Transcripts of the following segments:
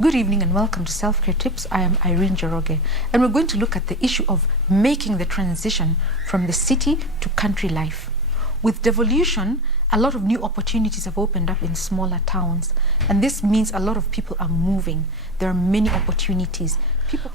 Good evening and welcome to Self-Care Tips. I am Irene Joroge, and we're going to look at the issue of making the transition from the city to country life. With devolution, a lot of new opportunities have opened up in smaller towns, and this means a lot of people are moving. There are many opportunities.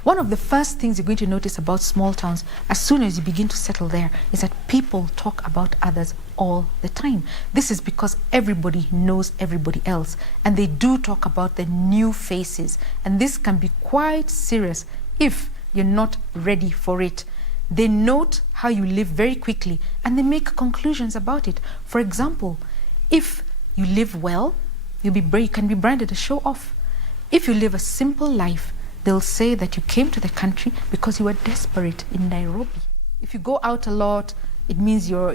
One of the first things you're going to notice about small towns as soon as you begin to settle there is that people talk about others all the time. This is because everybody knows everybody else, and they do talk about the new faces, and this can be quite serious if you're not ready for it. They note how you live very quickly and they make conclusions about it. For example, if you live well, you can be branded a show off. If you live a simple life, they'll say that you came to the country because you were desperate in Nairobi. If you go out a lot, it means you're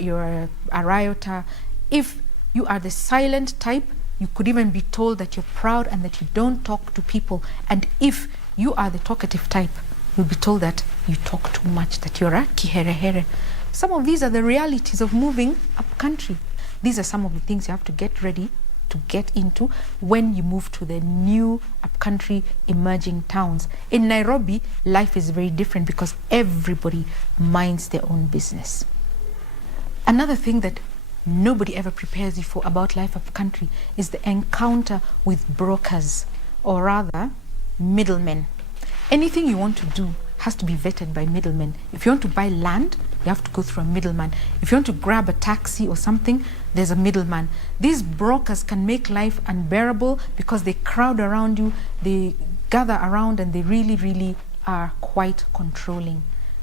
a rioter. If you are the silent type, you could even be told that you're proud and that you don't talk to people. And if you are the talkative type, you'll be told that you talk too much, that you're a kiherehere. Some of these are the realities of moving up country. These are some of the things you have to get ready to get into when you move to the new upcountry emerging towns. In Nairobi, life is very different because everybody minds their own business. Another thing that nobody ever prepares you for about life upcountry is the encounter with brokers, or rather, middlemen. Anything you want to do has to be vetted by middlemen. If you want to buy land, you have to go through a middleman. If you want to grab a taxi or something, there's a middleman. These brokers can make life unbearable because they crowd around you, they gather around, and they really, really are quite controlling.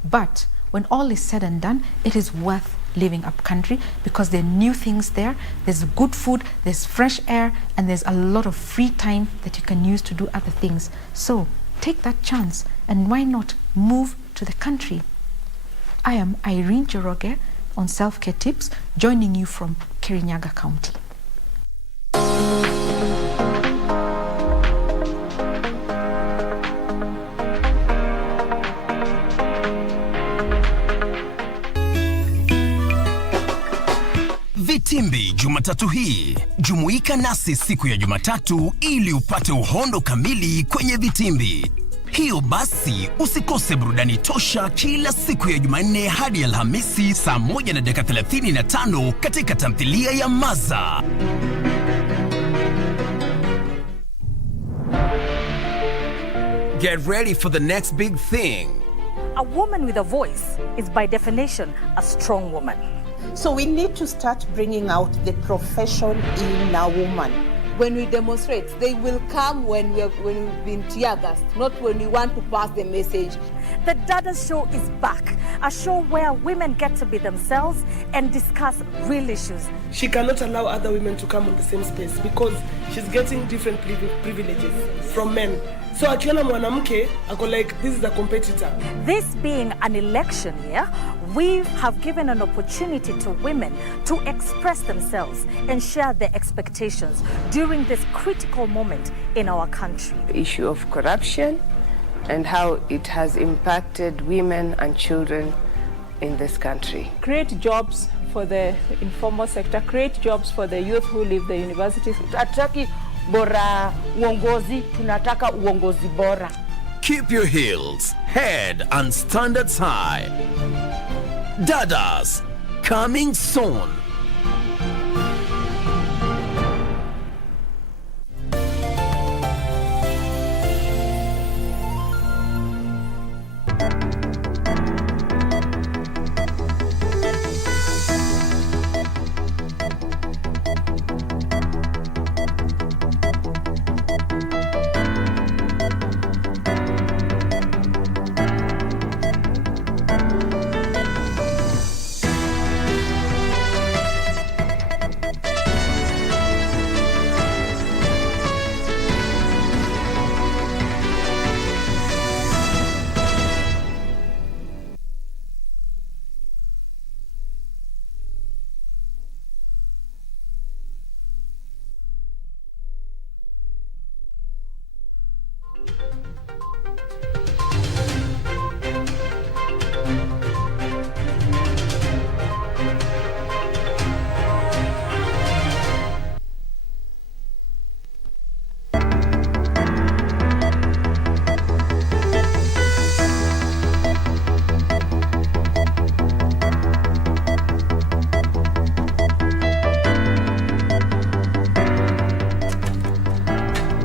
But when all is said and done, it is worth living up country because there are new things there, there's good food, there's fresh air, and there's a lot of free time that you can use to do other things. So take that chance, and why not move to the country? I am Irene Joroge on Self-Care Tips, joining you from Kirinyaga County. Vitimbi Jumatatu hii. Jumuika nasi siku ya Jumatatu ili upate uhondo kamili kwenye vitimbi. Hiyo basi usikose burudani tosha kila siku ya Jumanne hadi Alhamisi saa 1:35 katika tamthilia ya Maza. Get ready for the next big thing. A woman with a voice is by definition a strong woman. So we need to start bringing out the profession in a woman. When we demonstrate, they will come when we've been tear gassed, not when we want to pass the message. The Dada's Show is back, a show where women get to be themselves and discuss real issues. She cannot allow other women to come on the same space because she's getting different privileges from men. So akiona mwanamke, ako like, this is a competitor. This being an election year, we have given an opportunity to women to express themselves and share their expectations during this critical moment in our country. The issue of corruption and how it has impacted women and children in this country. Create jobs for the informal sector, create jobs for the youth who leave the universities. Hatutaki bora uongozi, tunataka uongozi bora. Keep your heels, head, and standards high. Dadas, coming soon.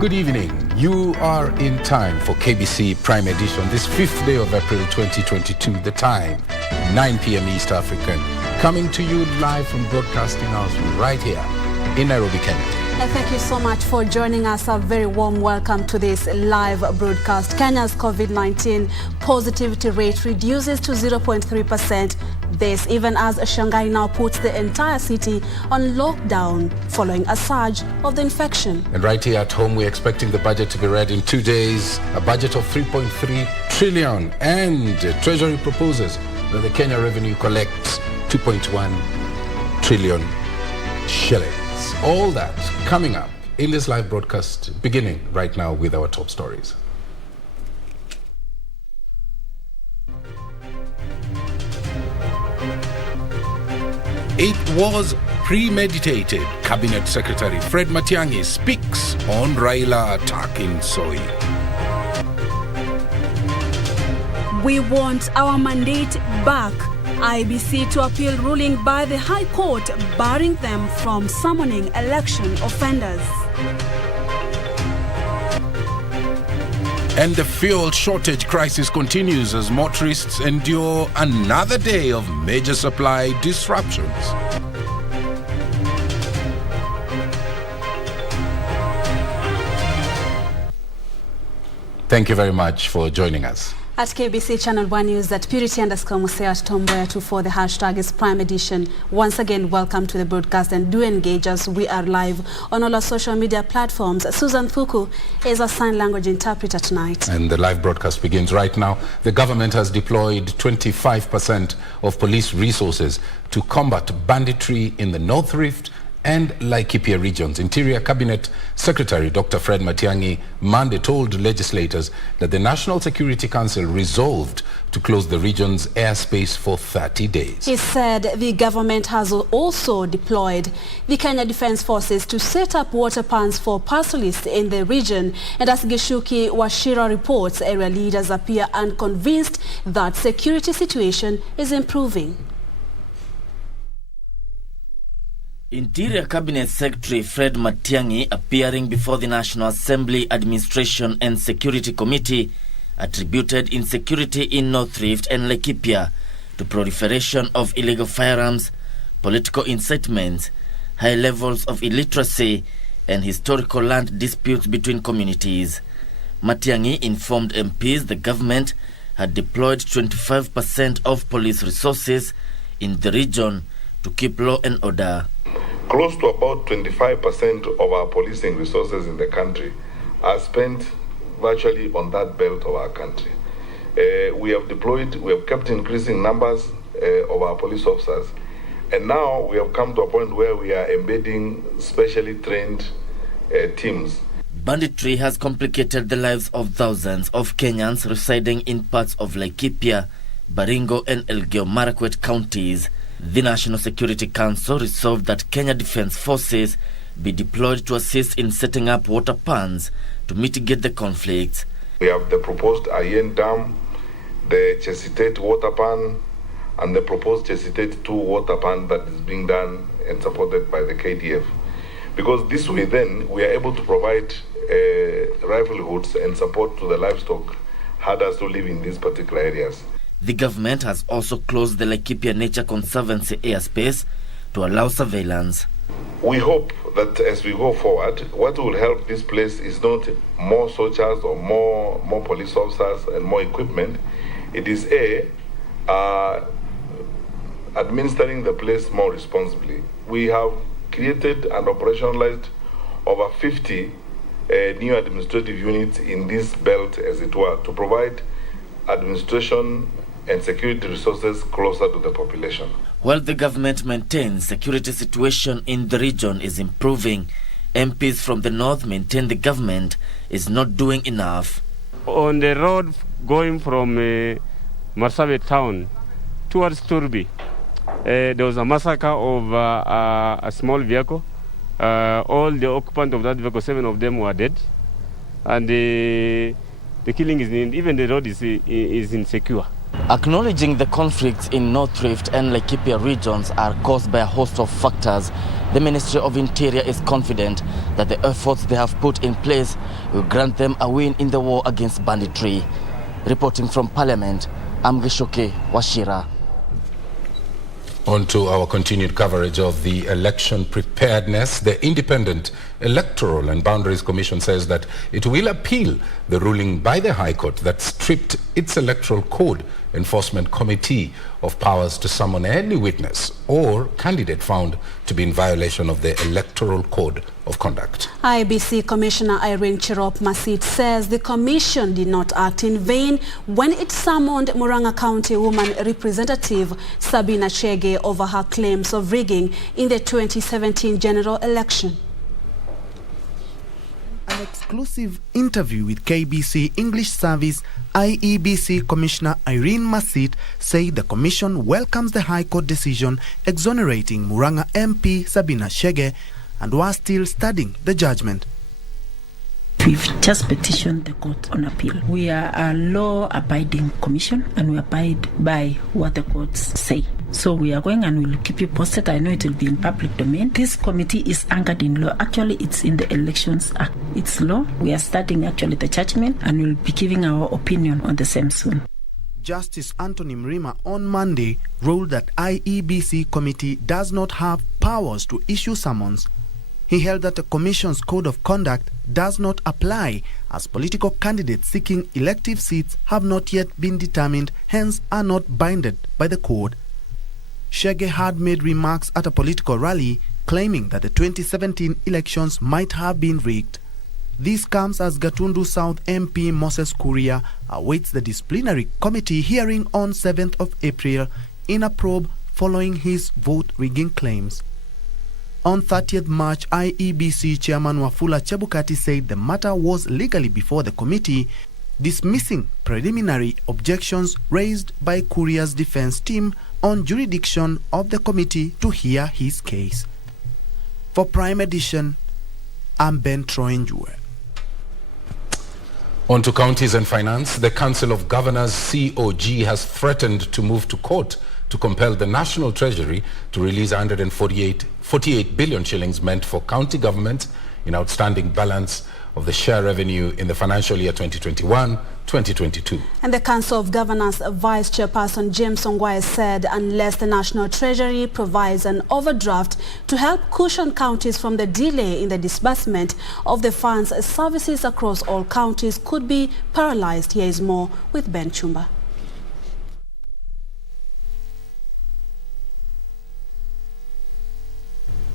Good evening. You are in time for KBC Prime Edition, this 5th day of April 2022. The time, 9 p.m. East African. Coming to you live from Broadcasting House right here in Nairobi, Kenya. And thank you so much for joining us. A very warm welcome to this live broadcast. Kenya's COVID-19 positivity rate reduces to 0.3%. This even as Shanghai now puts the entire city on lockdown following a surge of the infection. And right here at home, we're expecting the budget to be read in 2 days. A budget of 3.3 trillion. And Treasury proposes that the Kenya revenue collects 2.1 trillion shillings. All that coming up in this live broadcast, beginning right now with our top stories. It was premeditated. Cabinet Secretary Fred Matiang'i speaks on Raila attacking Soy. We want our mandate back. IBC to appeal ruling by the High Court barring them from summoning election offenders. And the fuel shortage crisis continues as motorists endure another day of major supply disruptions. Thank you very much for joining us. At KBC Channel 1 News at Purity_Museo at Mboya24, the hashtag is Prime Edition. Once again, welcome to the broadcast and do engage us. We are live on all our social media platforms. Susan Thuku is a sign language interpreter tonight. And the live broadcast begins right now. The government has deployed 25% of police resources to combat banditry in the North Rift and Laikipia regions. Interior Cabinet Secretary Dr. Fred Matiang'i Monday told legislators that the National Security Council resolved to close the region's airspace for 30 days. He said the government has also deployed the Kenya Defence Forces to set up water pans for pastoralists in the region. And as Gishuki Washira reports, area leaders appear unconvinced that security situation is improving. Interior Cabinet Secretary Fred Matiang'i, appearing before the National Assembly Administration and Security Committee, attributed insecurity in North Rift and Laikipia to proliferation of illegal firearms, political incitement, high levels of illiteracy, and historical land disputes between communities. Matiang'i informed MPs the government had deployed 25% of police resources in the region to keep law and order. Close to about 25% of our policing resources in the country are spent virtually on that belt of our country. We have kept increasing numbers of our police officers, and now we have come to a point where we are embedding specially trained teams. Banditry has complicated the lives of thousands of Kenyans residing in parts of Laikipia, Baringo and Elgeyo Marakwet counties. The National Security Council resolved that Kenya Defence Forces be deployed to assist in setting up water pans to mitigate the conflicts. We have the proposed Ayen Dam, the Chesitate water pan, and the proposed Chesitate 2 water pan that is being done and supported by the KDF. Because this way then we are able to provide livelihoods and support to the livestock herders who live in these particular areas. The government has also closed the Laikipia Nature Conservancy airspace to allow surveillance. We hope that as we go forward, what will help this place is not more soldiers or more police officers and more equipment. It is administering the place more responsibly. We have created and operationalized over 50 new administrative units in this belt, as it were, to provide administration and security resources closer to the population. While the government maintains security situation in the region is improving, MPs from the north maintain the government is not doing enough. On the road going from Marsabit town towards Turbi, there was a massacre of a small vehicle. All the occupants of that vehicle, 7 of them were dead. And the killing is even the road is insecure. Acknowledging the conflicts in North Rift and Laikipia regions are caused by a host of factors, the Ministry of Interior is confident that the efforts they have put in place will grant them a win in the war against banditry. Reporting from Parliament, I'm Gishoke Washira. On to our continued coverage of the election preparedness. The Independent Electoral and Boundaries Commission says that it will appeal the ruling by the High Court that stripped its Electoral Code Enforcement Committee of powers to summon any witness or candidate found to be in violation of the Electoral Code of Conduct. IBC Commissioner Irene Cherop Masit says the commission did not act in vain when it summoned Murang'a County Woman Representative Sabina Chege over her claims of rigging in the 2017 general election. An exclusive interview with KBC English Service, IEBC Commissioner Irene Masit said the Commission welcomes the High Court decision exonerating Murang'a MP Sabina Chege and was still studying the judgment. We've just petitioned the court on appeal. We are a law-abiding commission and we abide by what the courts say. So we are going and we'll keep you posted. I know it will be in public domain. This committee is anchored in law. Actually, it's in the Elections Act. It's law. We are studying actually the judgment and we'll be giving our opinion on the same soon. Justice Anthony Mrima on Monday ruled that IEBC committee does not have powers to issue summons. He held that the Commission's Code of Conduct does not apply as political candidates seeking elective seats have not yet been determined, hence are not binded by the code. Chege had made remarks at a political rally claiming that the 2017 elections might have been rigged. This comes as Gatundu South MP Moses Kuria awaits the disciplinary committee hearing on 7th of April in a probe following his vote rigging claims. On 30th March, IEBC Chairman Wafula Chebukati said the matter was legally before the committee, dismissing preliminary objections raised by Kuria's defense team on jurisdiction of the committee to hear his case. For Prime Edition, I'm Ben Troinjue. On to counties and finance. The Council of Governors, COG, has threatened to move to court to compel the National Treasury to release 48 billion shillings meant for county governments in outstanding balance of the share revenue in the financial year 2021-2022. And the Council of Governors Vice Chairperson James Ongwae said unless the National Treasury provides an overdraft to help cushion counties from the delay in the disbursement of the funds, services across all counties could be paralyzed. Here is more with Ben Chumba.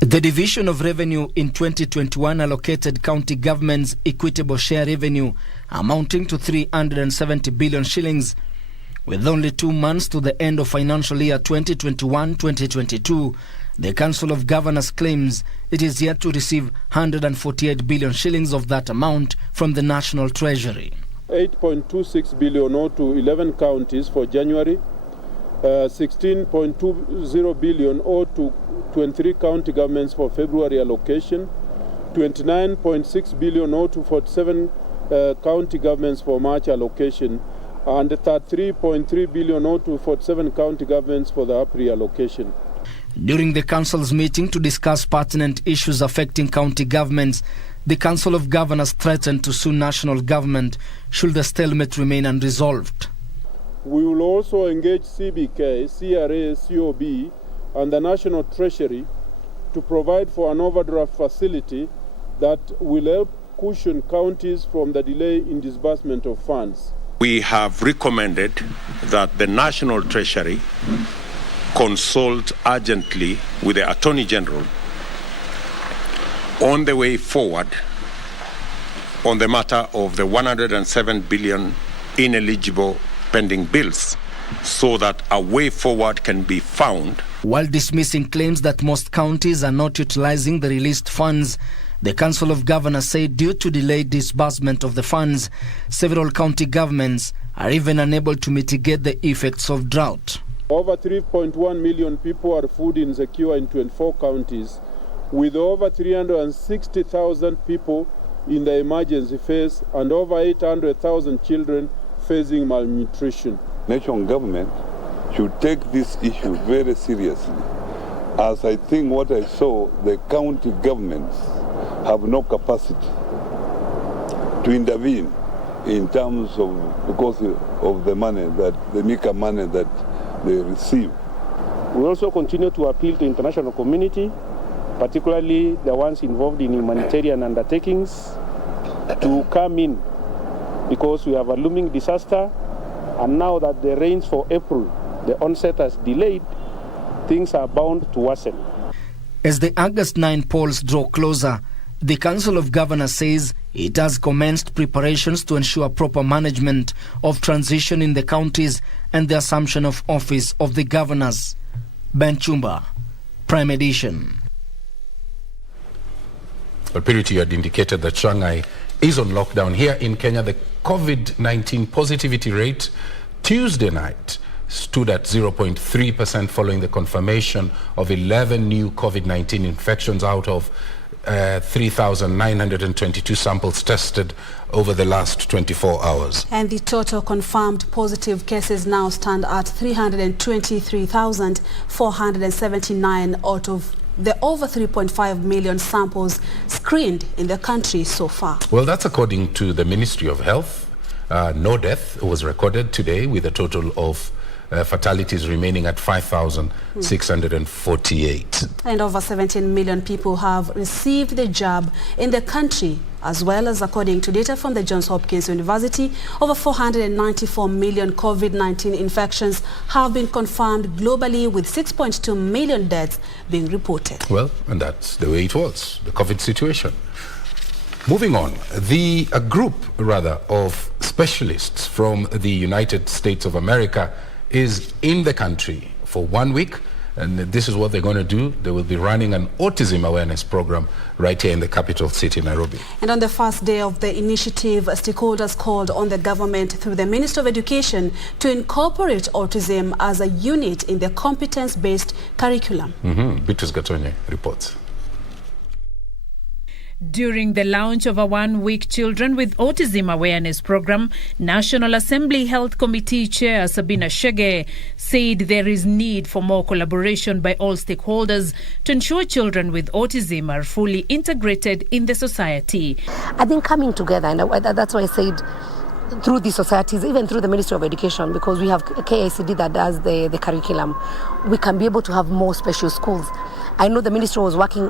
The Division of Revenue in 2021 allocated county governments equitable share revenue amounting to 370 billion shillings. With only 2 months to the end of financial year 2021-2022, the Council of Governors claims it is yet to receive 148 billion shillings of that amount from the National Treasury. 8.26 billion owed to 11 counties for January, 16.20 billion owed to 23 county governments for February allocation, 29.6 billion owed to 47 county governments for March allocation, and 33.3 billion owed to 47 county governments for the April allocation. During the Council's meeting to discuss pertinent issues affecting county governments, the Council of Governors threatened to sue national government should the stalemate remain unresolved. We will also engage CBK, CRA, COB, and the National Treasury to provide for an overdraft facility that will help cushion counties from the delay in disbursement of funds. We have recommended that the National Treasury consult urgently with the Attorney General on the way forward on the matter of the 107 billion ineligible pending bills, so that a way forward can be found. While dismissing claims that most counties are not utilizing the released funds, the Council of Governors said due to delayed disbursement of the funds, several county governments are even unable to mitigate the effects of drought. Over 3.1 million people are food insecure in 24 counties, with over 360,000 people in the emergency phase and over 800,000 children facing malnutrition. national government should take this issue very seriously, as I think what I saw, the county governments have no capacity to intervene in terms of, because of the money that, the MECA money that they receive. We also continue to appeal to international community, particularly the ones involved in humanitarian undertakings, to come in, because we have a looming disaster, and now that the rains for April, the onset has delayed, things are bound to worsen. As the August 9 polls draw closer, the Council of Governors says it has commenced preparations to ensure proper management of transition in the counties and the assumption of office of the governors. Ben Chumba, Prime Edition. Well, Purity, you had indicated that Shanghai is on lockdown. Here in Kenya, the COVID-19 positivity rate Tuesday night stood at 0.3% following the confirmation of 11 new COVID-19 infections out of 3,922 samples tested over the last 24 hours. And the total confirmed positive cases now stand at 323,479 out of the over 3.5 million samples screened in the country so far. Well, that's according to the Ministry of Health. No death was recorded today, with a total of fatalities remaining at 5,648. And over 17 million people have received the jab in the country, as well as, according to data from the Johns Hopkins University, over 494 million COVID-19 infections have been confirmed globally, with 6.2 million deaths being reported. Well, and that's the way it was, the COVID situation. Moving on, a group of specialists from the United States of America is in the country for 1 week, and this is what they're going to do. They will be running an autism awareness program right here in the capital city, Nairobi. And on the first day of the initiative, stakeholders called on the government through the Minister of Education to incorporate autism as a unit in the competence-based curriculum. Beatrice Gatonye reports. During the launch of a one-week Children with Autism Awareness Program, National Assembly Health Committee Chair Sabina Chege said there is need for more collaboration by all stakeholders to ensure children with autism are fully integrated in the society. I think coming together, and that's why I said through the societies, even through the Ministry of Education, because we have KICD that does the curriculum, we can be able to have more special schools. I know the ministry was working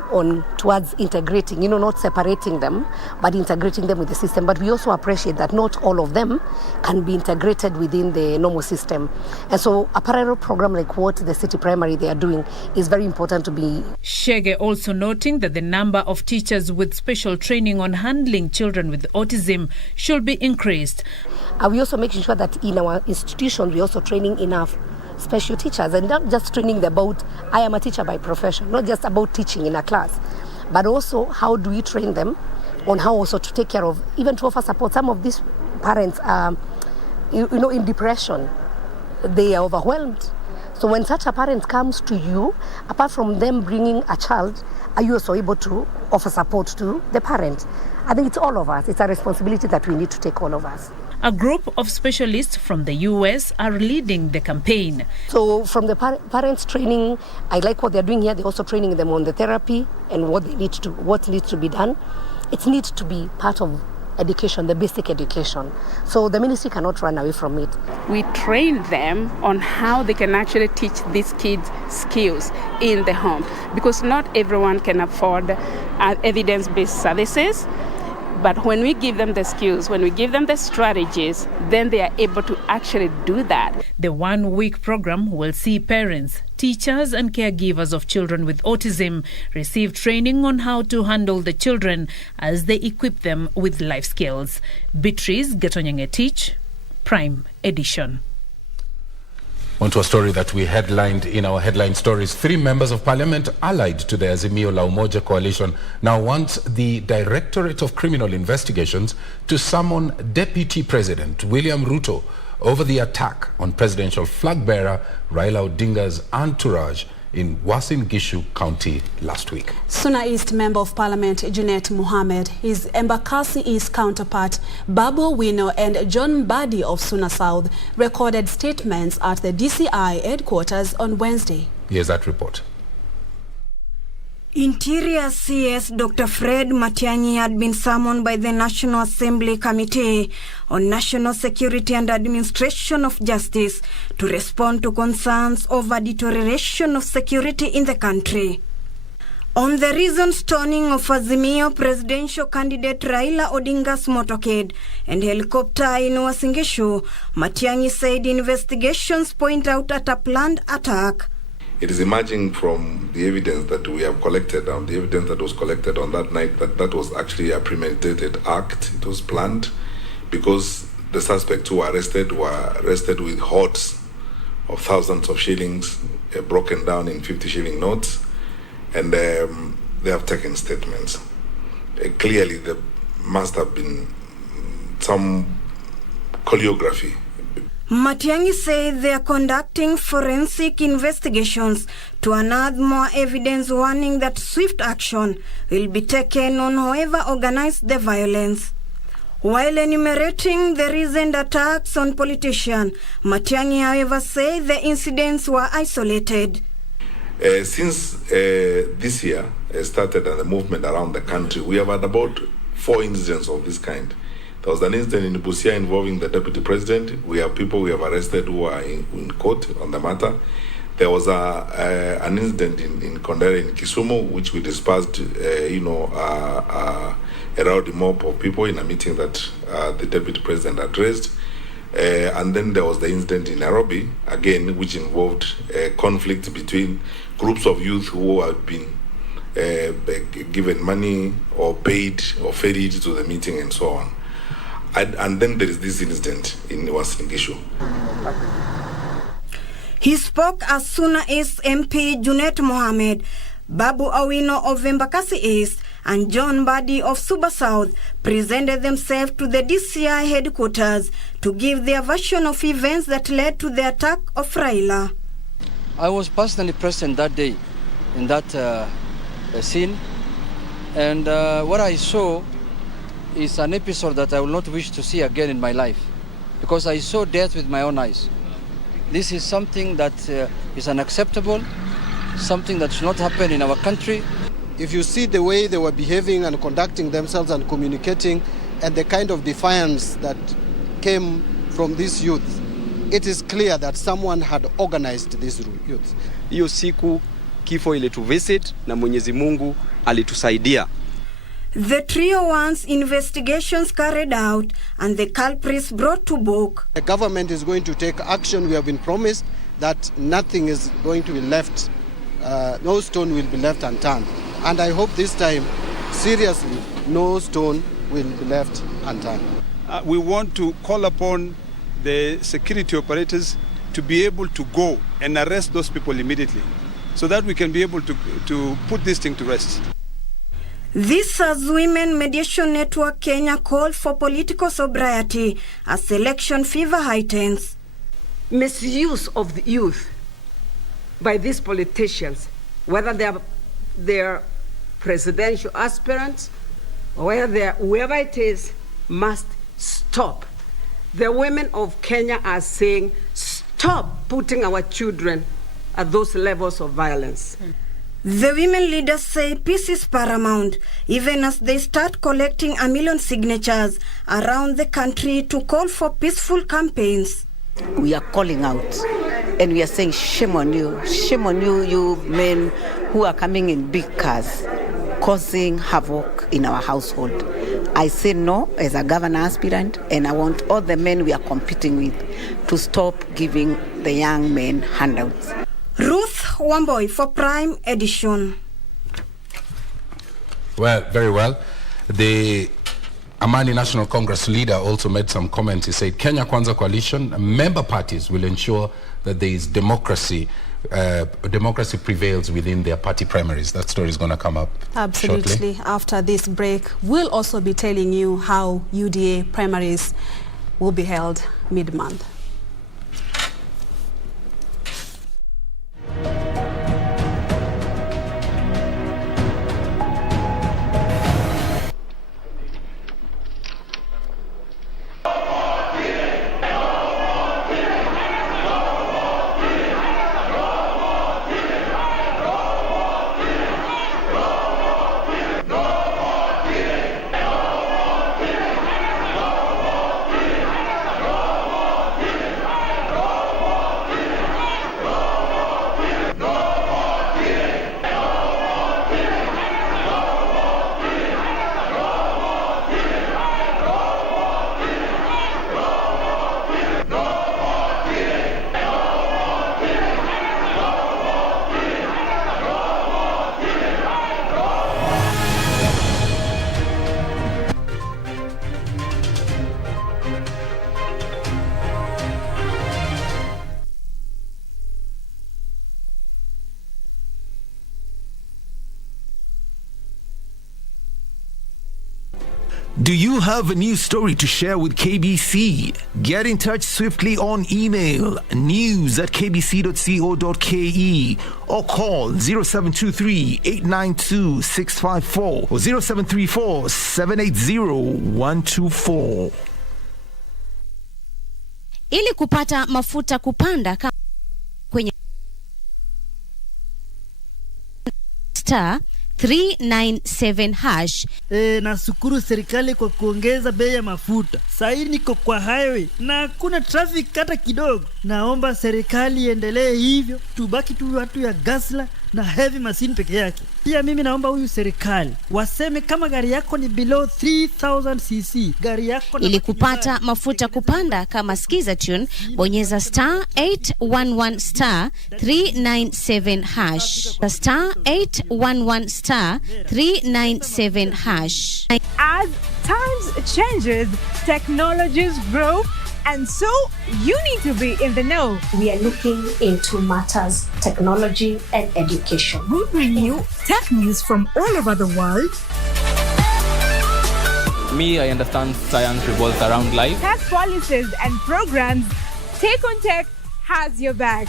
towards integrating, not separating them, but integrating them with the system. But we also appreciate that not all of them can be integrated within the normal system. And so a parallel program like what the city primary they are doing is very important to be. Chege also noting that the number of teachers with special training on handling children with autism should be increased. We also making sure that in our institutions we're also training enough special teachers, and not just training them about I am a teacher by profession, not just about teaching in a class, but also how do we train them on how also to take care of, even to offer support. Some of these parents are in depression, they are overwhelmed. So when such a parent comes to you, apart from them bringing a child, are you also able to offer support to the parent? I think it's all of us. It's a responsibility that we need to take, all of us. A group of specialists from the US are leading the campaign. So from the parents training, I like what they're doing here. They're also training them on the therapy and what needs to be done. It needs to be part of education, the basic education. So the ministry cannot run away from it. We train them on how they can actually teach these kids skills in the home, because not everyone can afford evidence-based services. But when we give them the skills, when we give them the strategies, then they are able to actually do that. The one-week program will see parents, teachers and caregivers of children with autism receive training on how to handle the children as they equip them with life skills. Beatrice Gatonye, Prime Edition. On to a story that we headlined in our headline stories. 3 members of parliament allied to the Azimio la Umoja coalition now want the Directorate of Criminal Investigations to summon Deputy President William Ruto over the attack on presidential flag bearer Raila Odinga's entourage in Uasin Gishu County last week. Suna East Member of Parliament Junet Mohammed, his Embakasi East counterpart Babu Owino and John Mbadi of Suna South recorded statements at the DCI headquarters on Wednesday. Here's that report. Interior CS Dr. Fred Matiang'i had been summoned by the National Assembly Committee on National Security and Administration of Justice to respond to concerns over deterioration of security in the country. On the recent stoning of Azimio presidential candidate Raila Odinga's motorcade and helicopter in Uasin Gishu, Matiang'i said investigations point out at a planned attack. It is emerging from the evidence that we have collected, the evidence that was collected on that night, that was actually a premeditated act. It was planned because the suspects who were arrested with hoards of thousands of shillings broken down in 50 shilling notes, and they have taken statements. Clearly there must have been some choreography. Matiang'i said they are conducting forensic investigations to unearth more evidence warning that swift action will be taken on whoever organized the violence. While enumerating the recent attacks on politicians, Matiang'i, however, said the incidents were isolated. Since this year started and the movement around the country, we have had about 4 incidents of this kind. There was an incident in Busia involving the deputy president. We have people we have arrested who are in court on the matter. There was an incident in Kondere in Kisumu, which we dispersed, a rowdy mob of people in a meeting that the deputy president addressed. And then there was the incident in Nairobi, again, which involved a conflict between groups of youth who have been given money or paid or ferried to the meeting and so on. And then there is this incident in Uasin Gishu. He spoke as Suna East MP Junet Mohammed, Babu Owino of Embakasi East, and John Mbadi of Suba South presented themselves to the DCI headquarters to give their version of events that led to the attack of Raila. I was personally present that day in that scene, and what I saw is an episode that I will not wish to see again in my life, because I saw death with my own eyes. This is something that is unacceptable, something that should not happen in our country. If you see the way they were behaving and conducting themselves and communicating, and the kind of defiance that came from this youth, it is clear that someone had organized these youth. Hiyo siku kifo ilituvisit na Mwenyezi Mungu alitusaidia. The trio wants investigations carried out and the culprits brought to book. The government is going to take action. We have been promised that nothing is going to be left, no stone will be left unturned. And I hope this time, seriously, no stone will be left unturned. We want to call upon the security operators to be able to go and arrest those people immediately, so that we can be able to put this thing to rest. This as Women Mediation Network Kenya called for political sobriety as election fever heightens. Misuse of the youth by these politicians, whether they're presidential aspirants or whether whoever it is, must stop. The women of Kenya are saying, stop putting our children at those levels of violence. The women leaders say peace is paramount, even as they start collecting 1 million signatures around the country to call for peaceful campaigns. We are calling out and we are saying, shame on you, you men who are coming in big cars, causing havoc in our household. I say no as a governor aspirant, and I want all the men we are competing with to stop giving the young men handouts. Ruth Wamboy for Prime Edition. Well, very well. The Amani National Congress leader also made some comments. He said Kenya Kwanza Coalition member parties will ensure that there is democracy prevails within their party primaries. That story is going to come up absolutely shortly. After this break. We'll also be telling you how UDA primaries will be held mid-month. Do you have a news story to share with KBC? Get in touch swiftly on email news@kbc.co.ke or call 0723-892-654 or 0734-780-124. Ili kupata mafuta kupanda kwenye star 397 hash. Nashukuru serikali kwa kuongeza bei ya mafuta. Sasa niko kwa highway na hakuna traffic hata kidogo. Naomba serikali iendelee hivyo, tubaki tu watu ya gasla na heavy machine peke yake. Pia mimi naomba huyu serikali waseme kama gari yako ni below 3000 cc, gari yako ili kupata mafuta kupanda kama skiza tune, bonyeza star 811 star 397 hash. Star 811 star 397 hash. As times changes, technologies grow, and so you need to be in the know. We are looking into matters, technology and education. We bring you tech news from all over the world. Me, I understand science revolves around life. Tech policies and programs. Take on Tech has your back.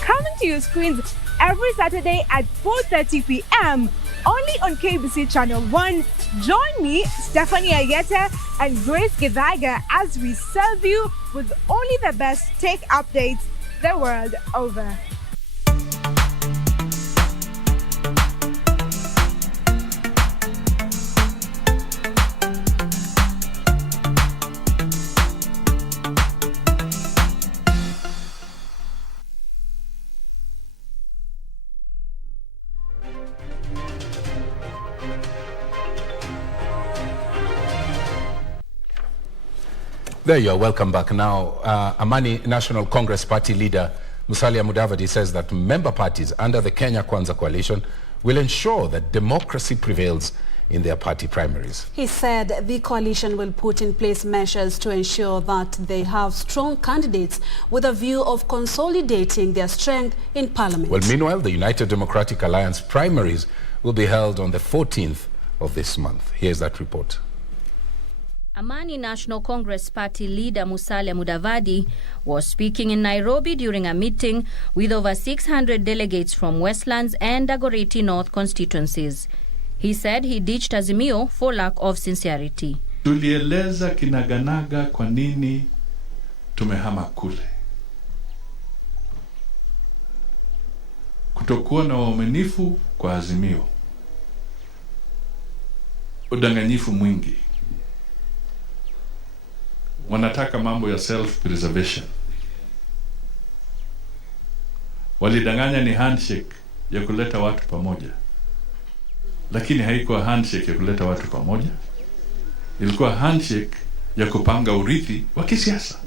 Coming to your screens every Saturday at 4:30 p.m. only on KBC Channel 1. Join me, Stephanie Ayeta and Grace Givaga as we serve you with only the best tech updates the world over. There you are. Welcome back. Now, Amani National Congress Party leader Musalia Mudavadi says that member parties under the Kenya Kwanza coalition will ensure that democracy prevails in their party primaries. He said the coalition will put in place measures to ensure that they have strong candidates with a view of consolidating their strength in parliament. Well, meanwhile, the United Democratic Alliance primaries will be held on the 14th of this month. Here's that report. Amani National Congress Party leader Musalia Mudavadi was speaking in Nairobi during a meeting with over 600 delegates from Westlands and Dagoretti North constituencies. He said he ditched Azimio for lack of sincerity. Tulieleza kinaganaga kwa nini tumehama kule. Kutokuwa na uaminifu kwa Azimio. Udanganyifu mwingi. Wanataka mambo ya self-preservation. Walidanganya ni handshake ya kuleta watu pamoja. Lakini haikuwa handshake ya kuleta watu pamoja. Ilikuwa handshake ya kupanga urithi wa kisiasa.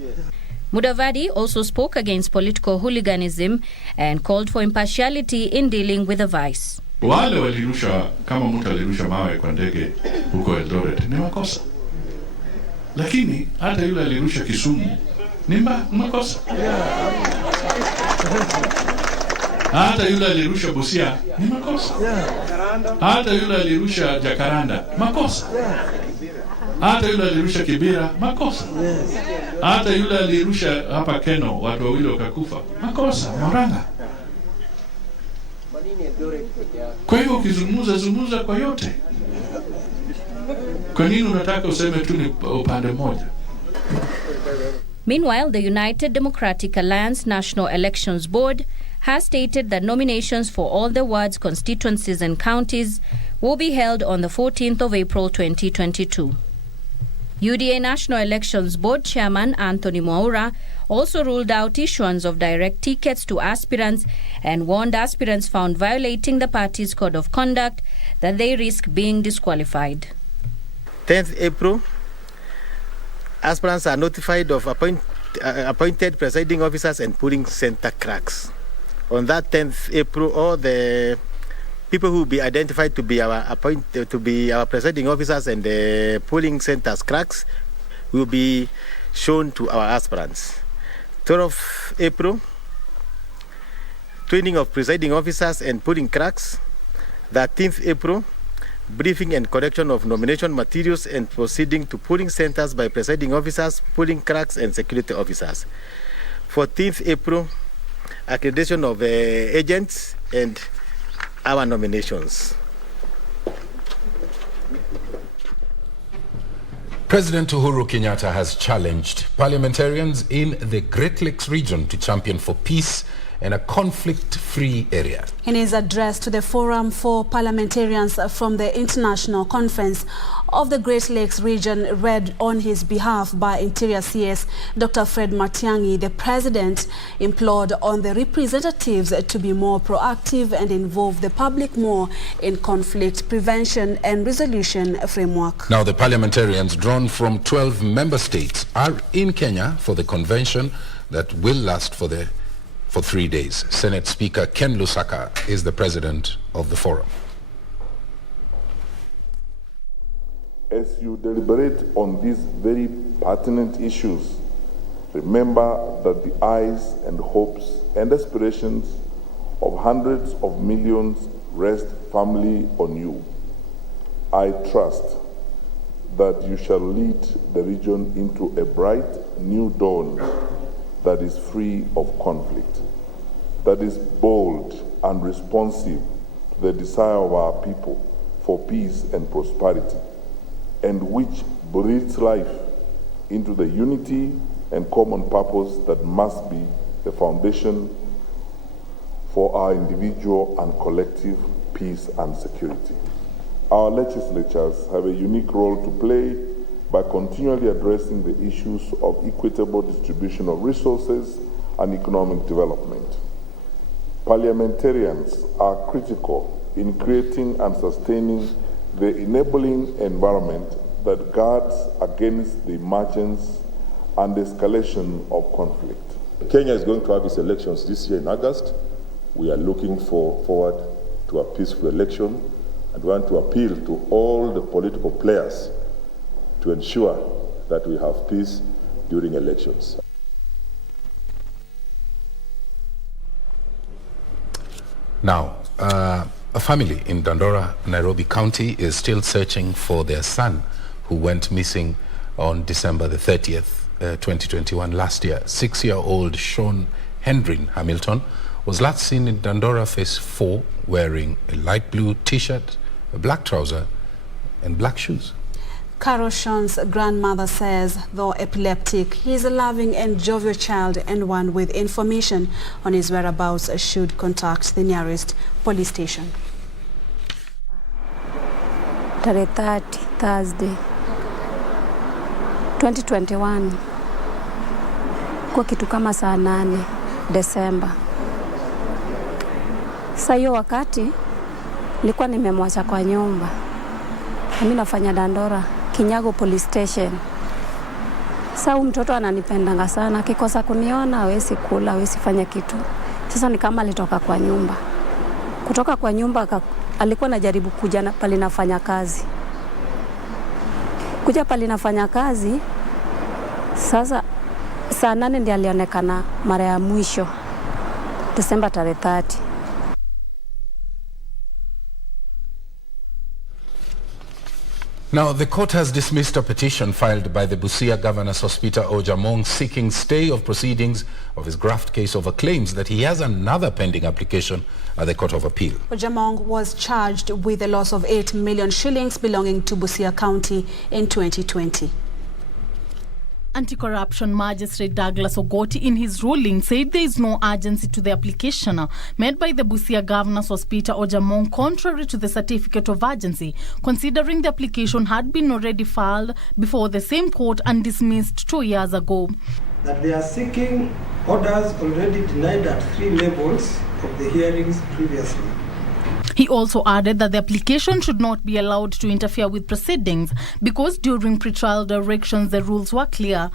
Mudavadi also spoke against political hooliganism and called for impartiality in dealing with the vice. Wale walirusha, kama mtu alirusha mawe kwa ndege huko Eldoret, ni makosa. Lakini hata yule alirusha Kisumu ni makosa. Hata yule alirusha Busia ni makosa. Hata yule alirusha Jakaranda makosa. Hata yule alirusha Kibera makosa. Hata yule alirusha hapa Keno watu wawili wakakufa makosa. Moranga. Kwa hivyo ukizungumza kwa yote. Kwa nini unataka useme tu ni upande moja? Meanwhile, the United Democratic Alliance National Elections Board has stated that nominations for all the wards, constituencies and counties will be held on the 14th of April 2022. UDA National Elections Board Chairman Anthony Mwaura also ruled out issuance of direct tickets to aspirants and warned aspirants found violating the party's code of conduct that they risk being disqualified. 10th April, aspirants are notified of appointed presiding officers and polling center cracks. On that 10th April, all the people who will be identified to be our presiding officers and the polling centers cracks will be shown to our aspirants. 12th April, training of presiding officers and polling cracks. 13th April, briefing and correction of nomination materials, and proceeding to polling centers by presiding officers, polling clerks, and security officers. 14th April, accreditation of agents and our nominations. President Uhuru Kenyatta has challenged parliamentarians in the Great Lakes region to champion for peace and a conflict-free area. In his address to the Forum for Parliamentarians from the International Conference of the Great Lakes region, read on his behalf by Interior CS Dr. Fred Matiang'i, the President implored on the representatives to be more proactive and involve the public more in conflict prevention and resolution framework. Now, the parliamentarians drawn from 12 member states are in Kenya for the convention that will last for 3 days. Senate Speaker Ken Lusaka is the president of the forum. As you deliberate on these very pertinent issues, remember that the eyes and hopes and aspirations of hundreds of millions rest firmly on you. I trust that you shall lead the region into a bright new dawn that is free of conflict, that is bold and responsive to the desire of our people for peace and prosperity, and which breathes life into the unity and common purpose that must be the foundation for our individual and collective peace and security. Our legislatures have a unique role to play by continually addressing the issues of equitable distribution of resources and economic development. Parliamentarians are critical in creating and sustaining the enabling environment that guards against the emergence and escalation of conflict. Kenya is going to have its elections this year in August. We are looking forward to a peaceful election and want to appeal to all the political players to ensure that we have peace during elections. Now, a family in Dandora, Nairobi County is still searching for their son who went missing on December the 30th, 2021 last year. 6-year-old Sean Hendrin Hamilton was last seen in Dandora Phase 4 wearing a light blue t-shirt, a black trouser and black shoes. Carol Sean's grandmother says, though epileptic, he is a loving and jovial child and one with information on his whereabouts should contact the nearest police station. Tarehe 30, Thursday, 2021, kwa kitu kama saa 8 Desemba. Sasa hiyo wakati nilikuwa nimemwacha kwa nyumba. Mimi nafanya Dandora Kinyago Police Station. Sasa mtoto ananipendanga sana, akikosa kuniona hawezi kula, hawezi fanya kitu. Sasa ni kama alitoka kwa nyumba. Kutoka kwa nyumba alikuwa anajaribu kuja pale nafanya kazi. Kuja pale nafanya kazi. Sasa saa 8 ndiye alionekana mara ya mwisho. Desemba tarehe 30. Now, the court has dismissed a petition filed by the Busia Governor Sospita Ojamong seeking stay of proceedings of his graft case over claims that he has another pending application at the Court of Appeal. Ojamong was charged with the loss of 8 million shillings belonging to Busia County in 2020. Anti-corruption magistrate Douglas Ogoti in his ruling said there is no urgency to the application made by the Busia Governor Sospita Ojamong contrary to the certificate of urgency, considering the application had been already filed before the same court and dismissed 2 years ago. That they are seeking orders already denied at 3 levels of the hearings previously. He also added that the application should not be allowed to interfere with proceedings because during pretrial directions the rules were clear.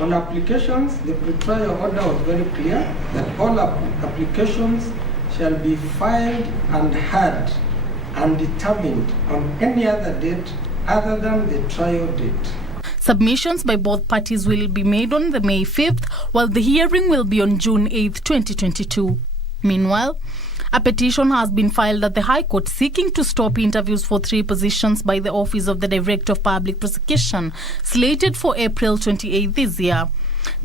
On applications, the pretrial order was very clear that all applications shall be filed and heard and determined on any other date other than the trial date. Submissions by both parties will be made on the May 5th, while the hearing will be on June 8th, 2022. Meanwhile, A petition has been filed at the High Court seeking to stop interviews for 3 positions by the Office of the Director of Public Prosecution, slated for April 28 this year.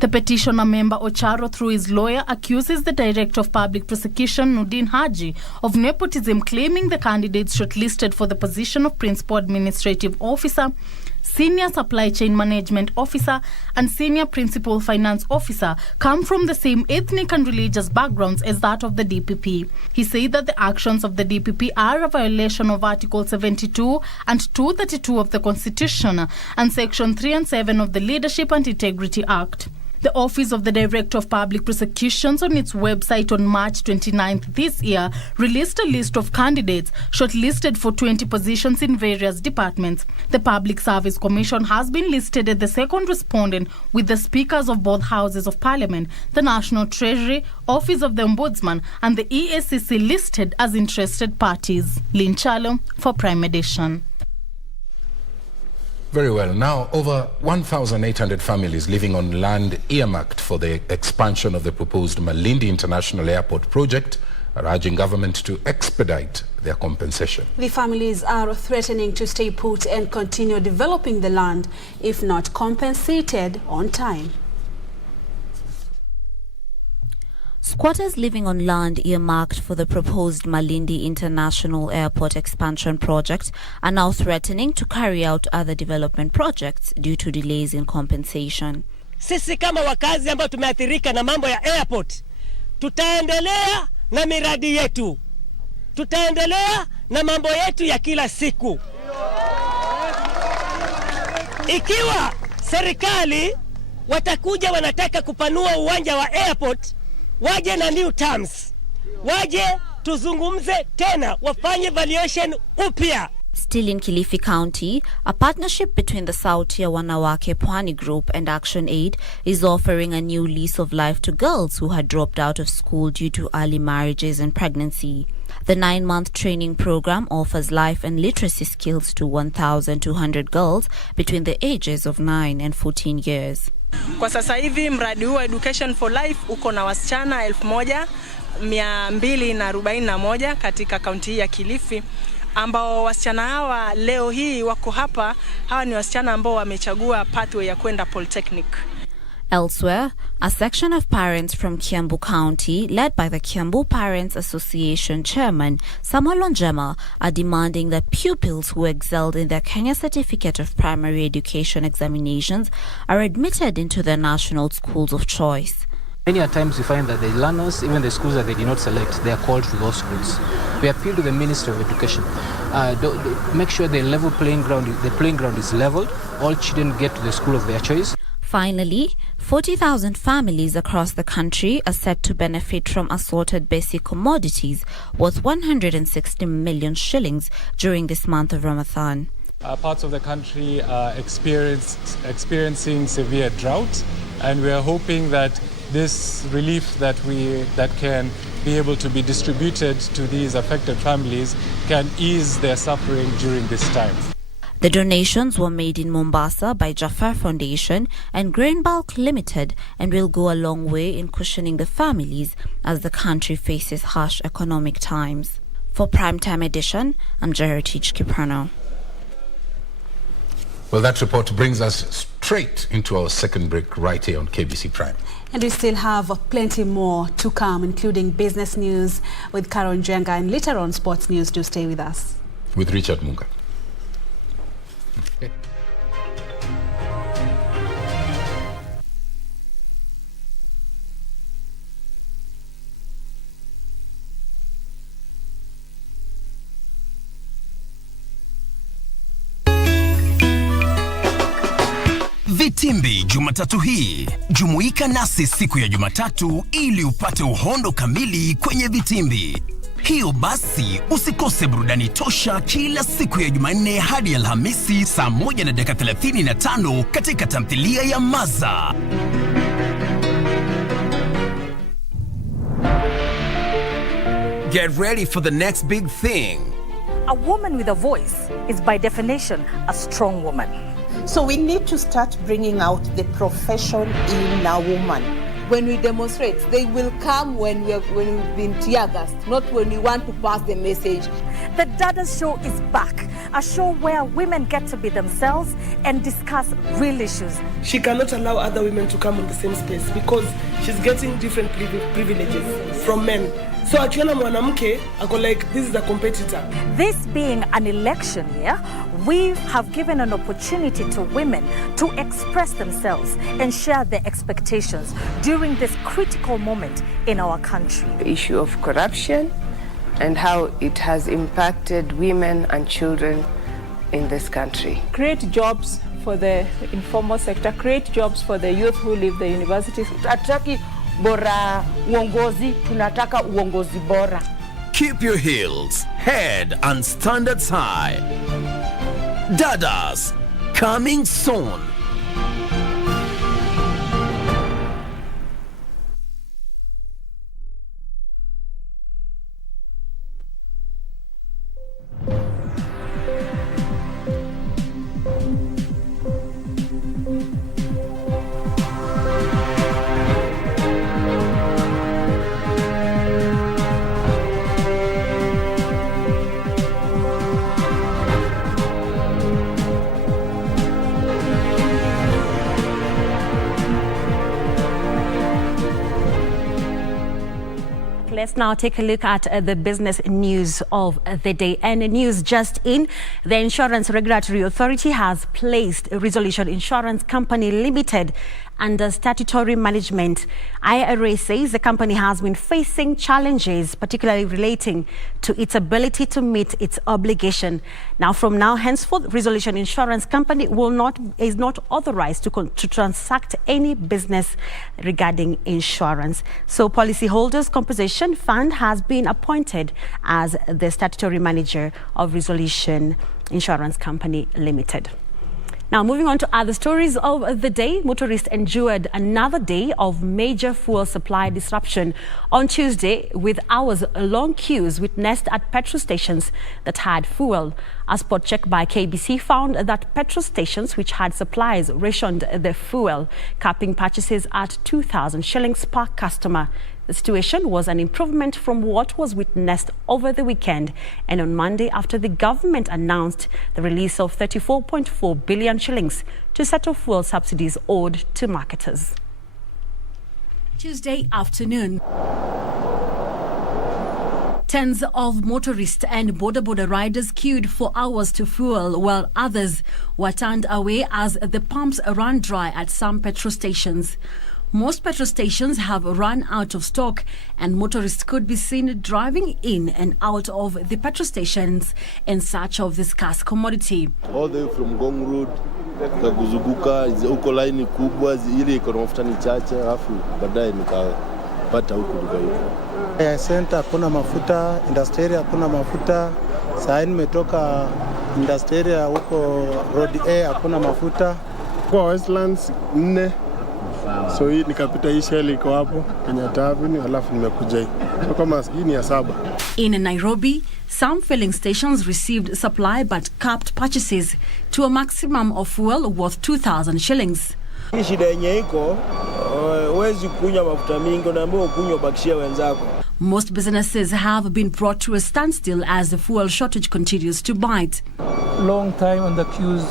The petitioner, member Ocharo, through his lawyer, accuses the Director of Public Prosecution, Nudin Haji, of nepotism, claiming the candidates shortlisted for the position of Principal Administrative Officer, Senior Supply Chain Management Officer, and Senior Principal Finance Officer come from the same ethnic and religious backgrounds as that of the DPP. He said that the actions of the DPP are a violation of Article 72 and 232 of the Constitution and Section 3 and 7 of the Leadership and Integrity Act. The Office of the Director of Public Prosecutions on its website on March 29th this year released a list of candidates shortlisted for 20 positions in various departments. The Public Service Commission has been listed as the second respondent, with the speakers of both houses of Parliament, the National Treasury, Office of the Ombudsman and the EACC listed as interested parties. Lynn Chalo for Prime Edition. Very well. Now, over 1,800 families living on land earmarked for the expansion of the proposed Malindi International Airport project are urging government to expedite their compensation. The families are threatening to stay put and continue developing the land if not compensated on time. Squatters living on land earmarked for the proposed Malindi International Airport expansion project are now threatening to carry out other development projects due to delays in compensation. Sisi kama wakazi ambao tumeathirika na mambo ya airport, tutaendelea na miradi yetu. Tutaendelea na mambo yetu ya kila siku. Ikiwa serikali watakuja wanataka kupanua uwanja wa airport, waje na new terms, waje tuzungumze tena, wafanye valuation upya. Still in Kilifi County, a partnership between the Sautia Wanawake Pwani Group and Action Aid is offering a new lease of life to girls who had dropped out of school due to early marriages and pregnancy. The 9-month training program offers life and literacy skills to 1,200 girls between the ages of 9 and 14 years. Kwa sasa hivi mradi huu Education for Life uko na wasichana 1,241 katika kaunti ya Kilifi, ambao wasichana hawa leo hii wako hapa. Hawa ni wasichana ambao wamechagua pathway ya kwenda polytechnic. Elsewhere, a section of parents from Kiambu County, led by the Kiambu Parents Association chairman Samuel Onjema, are demanding that pupils who excelled in their Kenya Certificate of Primary Education examinations are admitted into their national schools of choice. Many times we find that the learners, even the schools that they did not select, they are called to those schools. We appeal to the Ministry of Education. Make sure the playing ground is leveled. All children get to the school of their choice. Finally, 40,000 families across the country are set to benefit from assorted basic commodities worth 160 million shillings during this month of Ramadan. Parts of the country are experiencing severe drought, and we are hoping that this relief that can be able to be distributed to these affected families can ease their suffering during this time. The donations were made in Mombasa by Jafar Foundation and Grain Bulk Limited and will go a long way in cushioning the families as the country faces harsh economic times. For Primetime Edition, I'm Heritage Kiprano. Well, that report brings us straight into our second break right here on KBC Prime. And we still have plenty more to come, including business news with Karen Jenga and later on sports news. Do stay with us. With Richard Munga. Okay. Vitimbi Jumatatu hii. Jumuika nasi siku ya Jumatatu ili upate uhondo kamili kwenye vitimbi. Hiyo basi usikose burudani tosha kila siku ya Jumanne hadi Alhamisi saa 1:35 katika tamthilia ya Maza. Get ready for the next big thing. A woman with a voice is by definition a strong woman. So we need to start bringing out the profession in a woman. when we demonstrate. They will come when we've been tear gassed, not when we want to pass the message. The Dada's Show is back, a show where women get to be themselves and discuss real issues. She cannot allow other women to come in the same space because she's getting different privileges from men. So akiona mwanamke, ako like, this is a competitor. This being an election year, we have given an opportunity to women to express themselves and share their expectations during this critical moment in our country. The issue of corruption and how it has impacted women and children in this country. Create jobs for the informal sector, create jobs for the youth who leave the universities. Ataki bora uongozi, tunataka uongozi bora. Keep your heels, head and standards high. Dadas, coming soon. Let's now take a look at the business news of the day. And news just in, the Insurance Regulatory Authority has placed Resolution Insurance Company Limited under statutory management. IRA says the company has been facing challenges, particularly relating to its ability to meet its obligation. Now, from now henceforth, Resolution Insurance Company is not authorized to transact any business regarding insurance. So, Policyholders Compensation Fund has been appointed as the statutory manager of Resolution Insurance Company Limited. Now, moving on to other stories of the day, motorists endured another day of major fuel supply disruption on Tuesday, with hours-long queues witnessed at petrol stations that had fuel. A spot check by KBC found that petrol stations which had supplies rationed the fuel, capping purchases at 2,000 shillings per customer. The situation was an improvement from what was witnessed over the weekend and on Monday after the government announced the release of 34.4 billion shillings to settle fuel subsidies owed to marketers. Tuesday afternoon, tens of motorists and border riders queued for hours to fuel, while others were turned away as the pumps ran dry at some petrol stations. Most petrol stations have run out of stock, and motorists could be seen driving in and out of the petrol stations in search of the scarce commodity. All the way from Gong Road, kuzunguka huko line kubwa ile iko na mafuta ni chache, alafu baadaye nikapata huko duka. Center hakuna mafuta, industry hakuna mafuta. Sasa nimetoka industry huko Road A hakuna mafuta. Kwa Westlands 4. So hii nikapita hii shell iko hapo Kenyatta Avenue, alafu nimekuja hii. So kama hii ni ya 7. In Nairobi, some filling stations received supply but capped purchases to a maximum of fuel worth 2,000 shillings. Hii shida yenye iko, huwezi kunywa mafuta mingi, unaambiwa ukunywe ubakishie wenzako. Most businesses have been brought to a standstill as the fuel shortage continues to bite. Long time on the queues.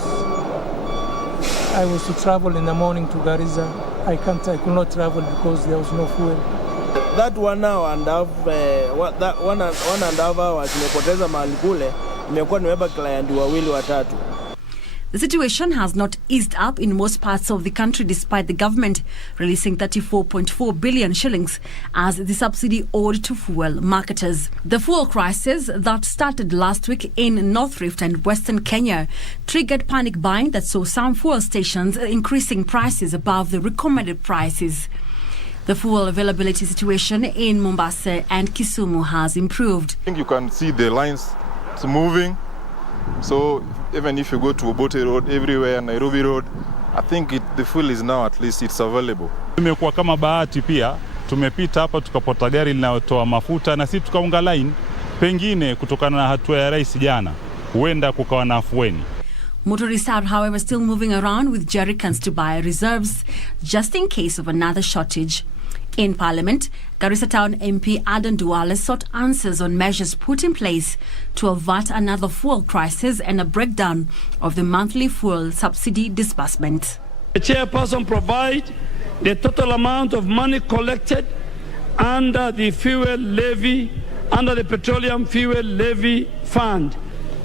I was to travel in the morning to Garissa. I could not travel because there was no fuel. That 1 hour and a half, that one and a half hours nimepoteza mahali kule, nimekuwa nimebeba client wawili watatu. The situation has not eased up in most parts of the country despite the government releasing 34.4 billion shillings as the subsidy owed to fuel marketers. The fuel crisis that started last week in North Rift and Western Kenya triggered panic buying that saw some fuel stations increasing prices above the recommended prices. The fuel availability situation in Mombasa and Kisumu has improved. I think you can see the lines moving. So even if you go to Obote Road, everywhere, Nairobi Road, I think the fuel is now at least it's available. Tumekuwa kama bahati pia, tumepita hapa tukapata gari linalotoa mafuta na sisi tukaunga line, pengine kutokana na hatua ya rais jana, huenda kukawa na afueni. Motorists are, however, still moving around with jerrycans to buy reserves just in case of another shortage. In Parliament, Garissa Town MP Adan Duale sought answers on measures put in place to avert another fuel crisis and a breakdown of the monthly fuel subsidy disbursement. The chairperson provide the total amount of money collected under the fuel levy, under the Petroleum Fuel Levy Fund.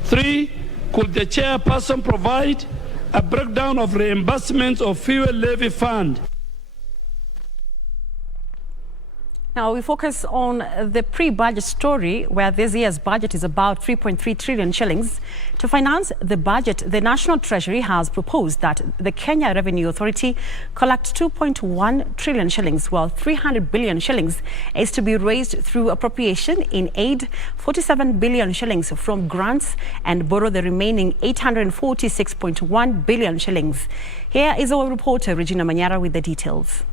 3, could the chairperson provide a breakdown of reimbursements of fuel levy fund? Now we focus on the pre-budget story, where this year's budget is about 3.3 trillion shillings. To finance the budget, the National Treasury has proposed that the Kenya Revenue Authority collect 2.1 trillion shillings, while 300 billion shillings is to be raised through appropriation in aid, 47 billion shillings from grants, and borrow the remaining 846.1 billion shillings. Here is our reporter Regina Manyara with the details.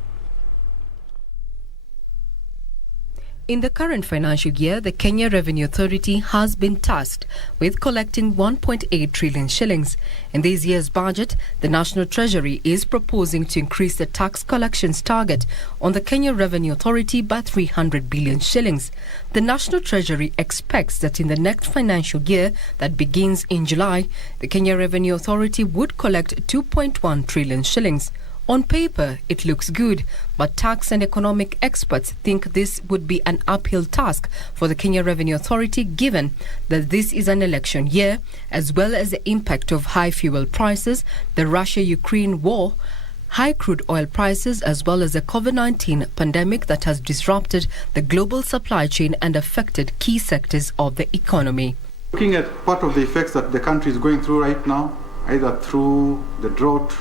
In the current financial year, the Kenya Revenue Authority has been tasked with collecting 1.8 trillion shillings. In this year's budget, the National Treasury is proposing to increase the tax collections target on the Kenya Revenue Authority by 300 billion shillings. The National Treasury expects that in the next financial year that begins in July, the Kenya Revenue Authority would collect 2.1 trillion shillings. On paper, it looks good, but tax and economic experts think this would be an uphill task for the Kenya Revenue Authority, given that this is an election year, as well as the impact of high fuel prices, the Russia-Ukraine war, high crude oil prices, as well as the COVID-19 pandemic that has disrupted the global supply chain and affected key sectors of the economy. Looking at part of the effects that the country is going through right now, either through the drought,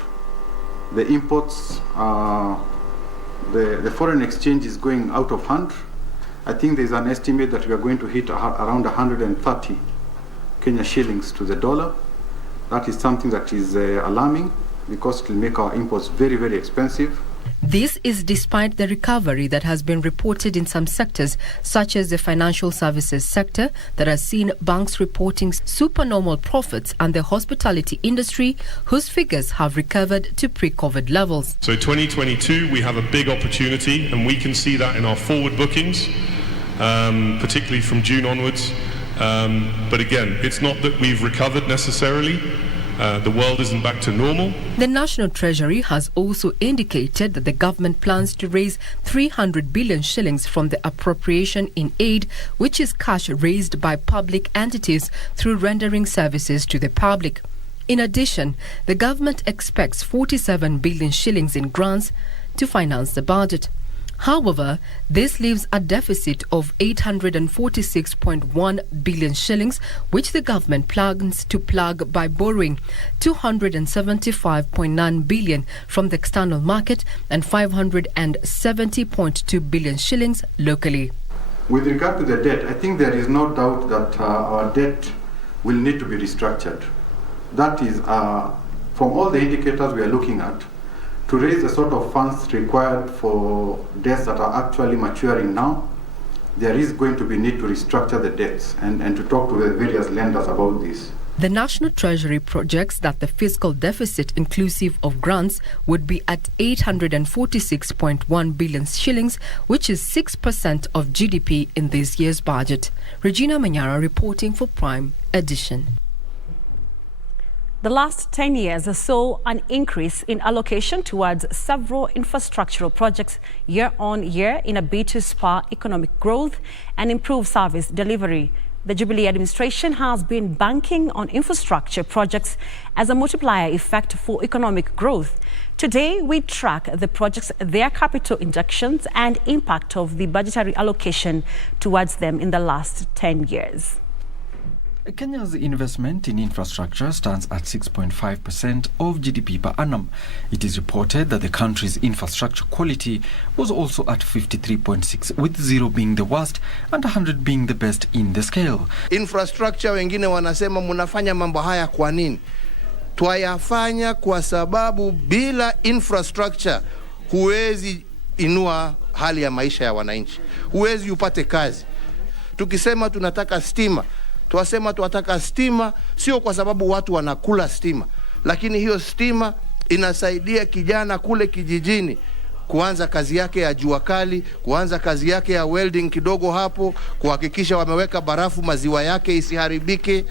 the imports, the foreign exchange is going out of hand. I think there's an estimate that we are going to hit around 130 Kenya shillings to the dollar. That is something that is alarming, because it will make our imports very, very expensive. This is despite the recovery that has been reported in some sectors, such as the financial services sector, that has seen banks reporting supernormal profits, and the hospitality industry, whose figures have recovered to pre-COVID levels. So 2022, we have a big opportunity, and we can see that in our forward bookings, particularly from June onwards. But again, it's not that we've recovered necessarily. The world isn't back to normal. The National Treasury has also indicated that the government plans to raise 300 billion shillings from the appropriation in aid, which is cash raised by public entities through rendering services to the public. In addition, the government expects 47 billion shillings in grants to finance the budget. However, this leaves a deficit of 846.1 billion shillings, which the government plans to plug by borrowing 275.9 billion from the external market and 570.2 billion shillings locally. With regard to the debt, I think there is no doubt that our debt will need to be restructured. That is, from all the indicators we are looking at, to raise the sort of funds required for debts that are actually maturing now, there is going to be need to restructure the debts and to talk to the various lenders about this. The National Treasury projects that the fiscal deficit inclusive of grants would be at 846.1 billion shillings, which is 6% of GDP in this year's budget. Regina Manyara reporting for Prime Edition. The last 10 years saw an increase in allocation towards several infrastructural projects year on year in a bid to spur economic growth and improve service delivery. The Jubilee administration has been banking on infrastructure projects as a multiplier effect for economic growth. Today, we track the projects, their capital injections and impact of the budgetary allocation towards them in the last 10 years. Kenya's investment in infrastructure stands at 6.5% of GDP per annum. It is reported that the country's infrastructure quality was also at 53.6, with 0 being the worst and 100 being the best in the scale. Infrastructure, wengine wanasema munafanya mambo haya kwa nini? Twayafanya kwa sababu bila infrastructure huwezi inua hali ya maisha ya wananchi. Huwezi upate kazi. Tukisema tunataka stima, tuwasema tunataka stima sio kwa sababu watu wanakula stima. lakini hiyo stima inasaidia kijana kule kijijini kuanza kazi yake ya jua kali, kuanza kazi yake ya welding kidogo hapo, kuhakikisha wameweka barafu maziwa yake isiharibike.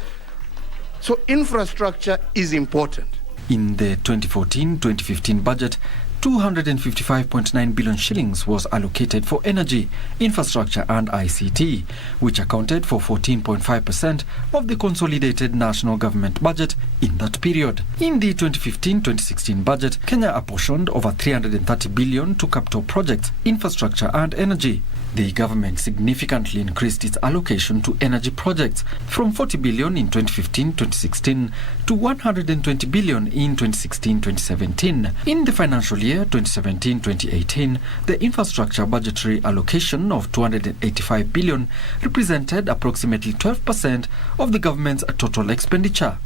So infrastructure is important. In the 2014-2015 budget, 255.9 billion shillings was allocated for energy, infrastructure and ICT, which accounted for 14.5% of the consolidated national government budget in that period. In the 2015-2016 budget, Kenya apportioned over 330 billion to capital projects, infrastructure and energy. The government significantly increased its allocation to energy projects from 40 billion in 2015-2016 to 120 billion in 2016-2017. In the financial year 2017-2018, the infrastructure budgetary allocation of 285 billion represented approximately 12% of the government's total expenditure.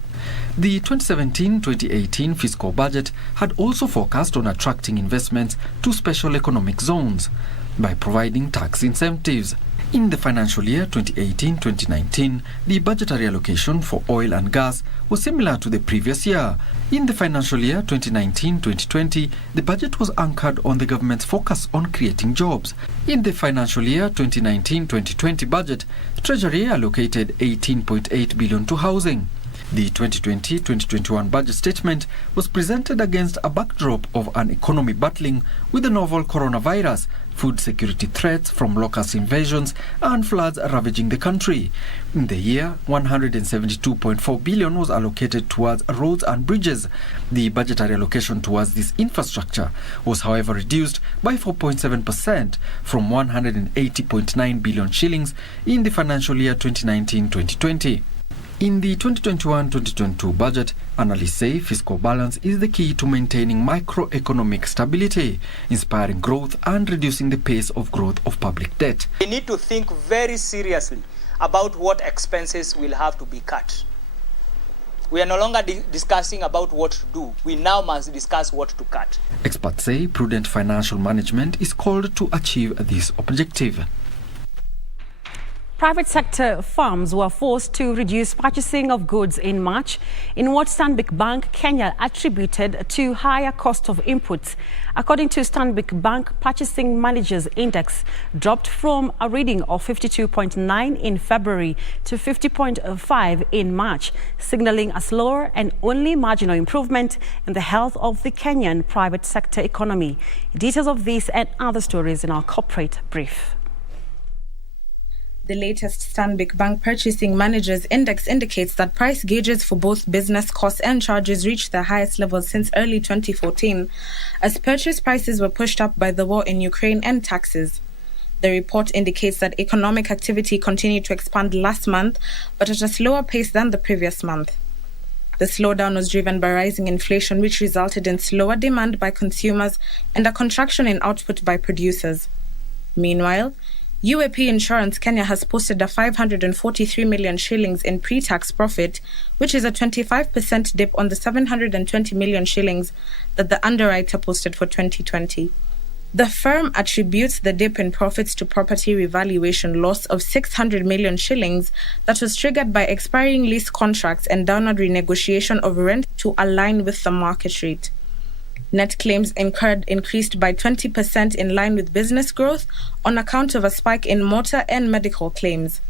The 2017-2018 fiscal budget had also focused on attracting investments to special economic zones by providing tax incentives. In the financial year 2018-2019, the budgetary allocation for oil and gas was similar to the previous year. In the financial year 2019-2020, the budget was anchored on the government's focus on creating jobs. In the financial year 2019-2020 budget, Treasury allocated 18.8 billion to housing. The 2020-2021 budget statement was presented against a backdrop of an economy battling with the novel coronavirus, food security threats from locust invasions and floods ravaging the country. In the year, 172.4 billion was allocated towards roads and bridges. The budgetary allocation towards this infrastructure was, however, reduced by 4.7% from 180.9 billion shillings in the financial year 2019-2020. In the 2021-2022 budget, analysts say fiscal balance is the key to maintaining macroeconomic stability, inspiring growth and reducing the pace of growth of public debt. We need to think very seriously about what expenses will have to be cut. We are no longer discussing about what to do. We now must discuss what to cut. Experts say prudent financial management is called to achieve this objective. Private sector firms were forced to reduce purchasing of goods in March in what Stanbic Bank Kenya attributed to higher cost of inputs. According to Stanbic Bank, Purchasing Managers Index dropped from a reading of 52.9 in February to 50.5 in March, signaling a slower and only marginal improvement in the health of the Kenyan private sector economy. Details of this and other stories in our corporate brief. The latest Stanbic Bank Purchasing Managers Index indicates that price gauges for both business costs and charges reached their highest levels since early 2014, as purchase prices were pushed up by the war in Ukraine and taxes. The report indicates that economic activity continued to expand last month, but at a slower pace than the previous month. The slowdown was driven by rising inflation, which resulted in slower demand by consumers and a contraction in output by producers. Meanwhile, UAP Insurance Kenya has posted a 543 million shillings in pre-tax profit, which is a 25% dip on the 720 million shillings that the underwriter posted for 2020. The firm attributes the dip in profits to property revaluation loss of 600 million shillings that was triggered by expiring lease contracts and downward renegotiation of rent to align with the market rate. Net claims incurred increased by 20% in line with business growth on account of a spike in motor and medical claims.